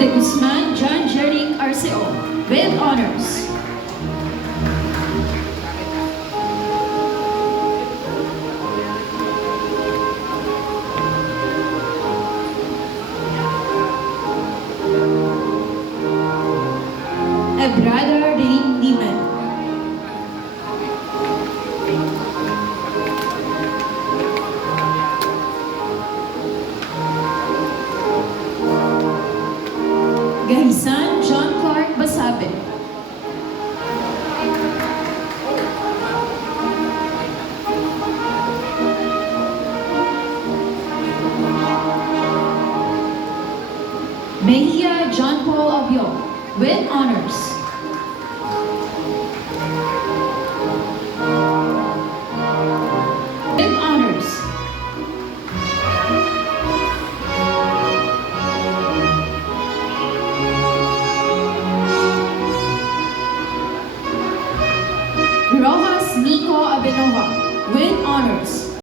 De Guzman John Jeric RCO with honors. Ebrada Liman. Gahisan John Clark Basabe. Mejia John Paul Obyo with honors. With honors. Rojas Nico Abenoja with honors.